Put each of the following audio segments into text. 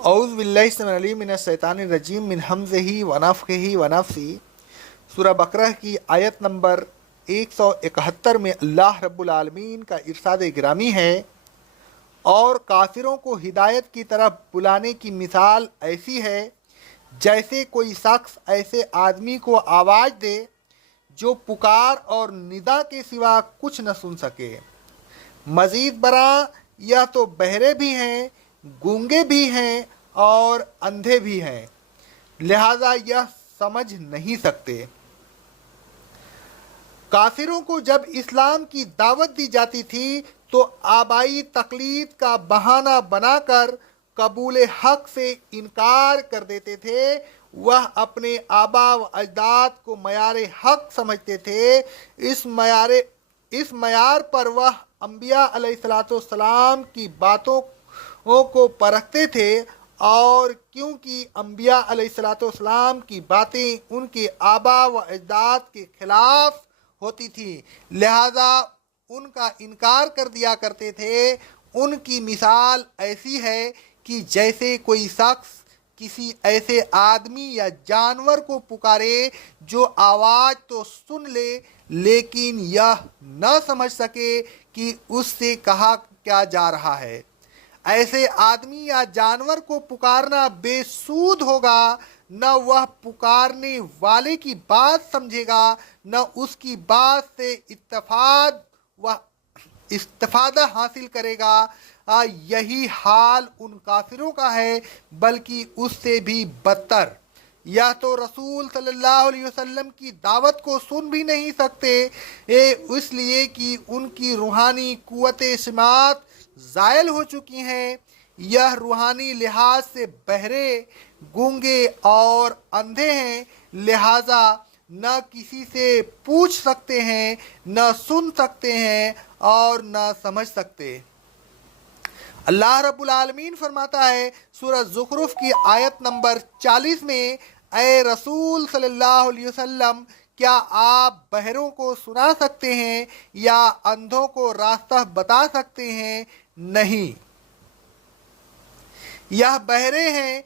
اعوذ باللہ السمیع العلیم من الشیطان الرجیم من ہمزہ ونفخہ ونفثہ۔ سورہ بقرہ کی آیت نمبر 171 میں اللہ رب العالمین کا ارشاد گرامی ہے، اور کافروں کو ہدایت کی طرف بلانے کی مثال ایسی ہے جیسے کوئی شخص ایسے آدمی کو آواز دے جو پکار اور ندا کے سوا کچھ نہ سن سکے۔ مزید برآں یہ تو بہرے بھی ہیں، گونگے بھی ہیں اور اندھے بھی ہیں، لہذا یہ سمجھ نہیں سکتے۔ کافروں کو جب اسلام کی دعوت دی جاتی تھی تو آبائی تقلید کا بہانہ بنا کر قبول حق سے انکار کر دیتے تھے۔ وہ اپنے آبا و اجداد کو معیار حق سمجھتے تھے۔ اس معیار پر وہ انبیاء علیہ السلام کی باتوں کو پرکھتے تھے، اور کیونکہ انبیاء علیہ السلام کی باتیں ان کے آبا و اجداد کے خلاف ہوتی تھی، لہذا ان کا انکار کر دیا کرتے تھے۔ ان کی مثال ایسی ہے کہ جیسے کوئی شخص کسی ایسے آدمی یا جانور کو پکارے جو آواز تو سن لے لیکن یہ نہ سمجھ سکے کہ اس سے کہا کیا جا رہا ہے۔ ایسے آدمی یا جانور کو پکارنا بے سود ہوگا، نہ وہ پکارنے والے کی بات سمجھے گا، نہ اس کی بات سے استفادہ حاصل کرے گا۔ یہی حال ان کافروں کا ہے، بلکہ اس سے بھی بدتر۔ یا تو رسول صلی اللہ علیہ وسلم کی دعوت کو سن بھی نہیں سکتے، اس لیے کہ ان کی روحانی قوت سماعت زائل ہو چکی ہیں۔ یہ روحانی لحاظ سے بہرے، گونگے اور اندھے ہیں، لہذا نہ کسی سے پوچھ سکتے ہیں، نہ سن سکتے ہیں اور نہ سمجھ سکتے۔ اللہ رب العالمین فرماتا ہے سورہ زخرف کی آیت نمبر 40 میں، اے رسول صلی اللہ علیہ وسلم، کیا آپ بہروں کو سنا سکتے ہیں یا اندھوں کو راستہ بتا سکتے ہیں؟ نہیں، یہ بہرے ہیں،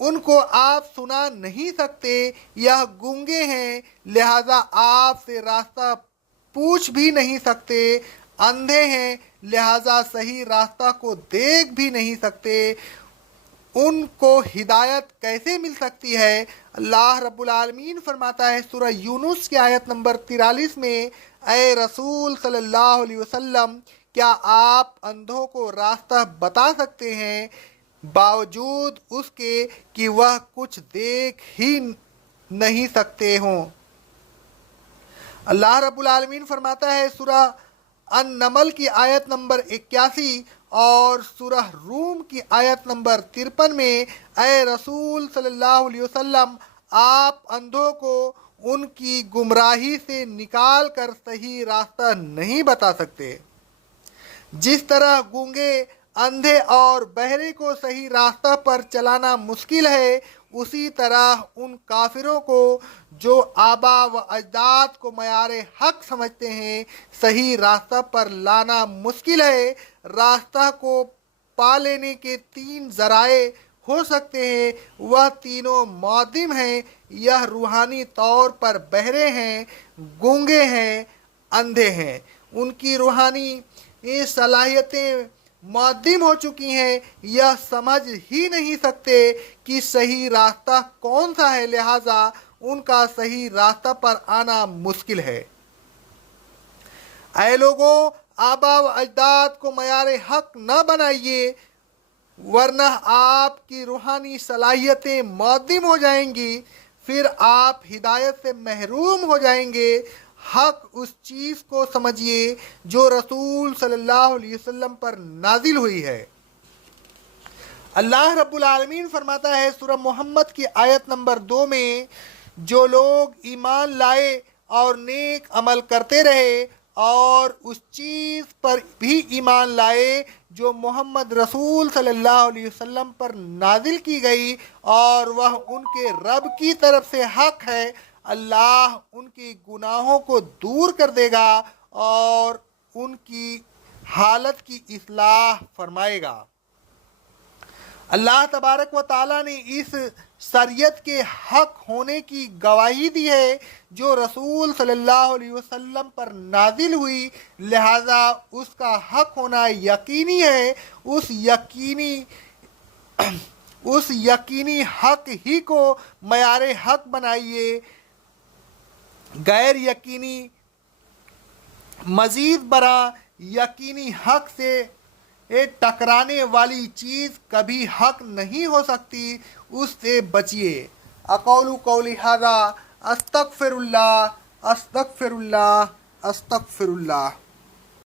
ان کو آپ سنا نہیں سکتے۔ یہ گونگے ہیں، لہذا آپ سے راستہ پوچھ بھی نہیں سکتے۔ اندھے ہیں، لہذا صحیح راستہ کو دیکھ بھی نہیں سکتے۔ ان کو ہدایت کیسے مل سکتی ہے؟ اللہ رب العالمین فرماتا ہے سورہ یونس کی آیت نمبر 43 میں، اے رسول صلی اللہ علیہ وسلم، کیا آپ اندھوں کو راستہ بتا سکتے ہیں باوجود اس کے کہ وہ کچھ دیکھ ہی نہیں سکتے ہوں؟ اللہ رب العالمین فرماتا ہے سورہ النمل کی آیت نمبر 81 اور سورہ روم کی آیت نمبر 53 میں، اے رسول صلی اللہ علیہ وسلم، آپ اندھوں کو ان کی گمراہی سے نکال کر صحیح راستہ نہیں بتا سکتے۔ جس طرح گونگے، اندھے اور بہرے کو صحیح راستہ پر چلانا مشکل ہے، اسی طرح ان کافروں کو جو آبا و اجداد کو معیار حق سمجھتے ہیں صحیح راستہ پر لانا مشکل ہے۔ راستہ کو پا لینے کے 3 ذرائع ہو سکتے ہیں، وہ تینوں معدم ہیں۔ یہ روحانی طور پر بہرے ہیں، گونگے ہیں، اندھے ہیں۔ ان کی روحانی صلاحیتیں معدم ہو چکی ہیں، یہ سمجھ ہی نہیں سکتے کہ صحیح راستہ کون سا ہے، لہذا ان کا صحیح راستہ پر آنا مشکل ہے۔ اے لوگوں، آبا و اجداد کو معیار حق نہ بنائیے، ورنہ آپ کی روحانی صلاحیتیں معدم ہو جائیں گی، پھر آپ ہدایت سے محروم ہو جائیں گے۔ حق اس چیز کو سمجھیے جو رسول صلی اللہ علیہ وسلم پر نازل ہوئی ہے۔ اللہ رب العالمین فرماتا ہے سورہ محمد کی آیت نمبر 2 میں، جو لوگ ایمان لائے اور نیک عمل کرتے رہے اور اس چیز پر بھی ایمان لائے جو محمد رسول صلی اللہ علیہ وسلم پر نازل کی گئی اور وہ ان کے رب کی طرف سے حق ہے، اللہ ان کے گناہوں کو دور کر دے گا اور ان کی حالت کی اصلاح فرمائے گا۔ اللہ تبارک و تعالیٰ نے اس شریعت کے حق ہونے کی گواہی دی ہے جو رسول صلی اللہ علیہ وسلم پر نازل ہوئی، لہذا اس کا حق ہونا یقینی ہے۔ اس یقینی حق ہی کو معیار حق بنائیے، غیر یقینی مزید برآں یقینی حق سے ٹکرانے والی چیز کبھی حق نہیں ہو سکتی، اس سے بچیے۔ اقول قولی ھذا استغفر اللہ استغفر اللہ استغفر اللہ۔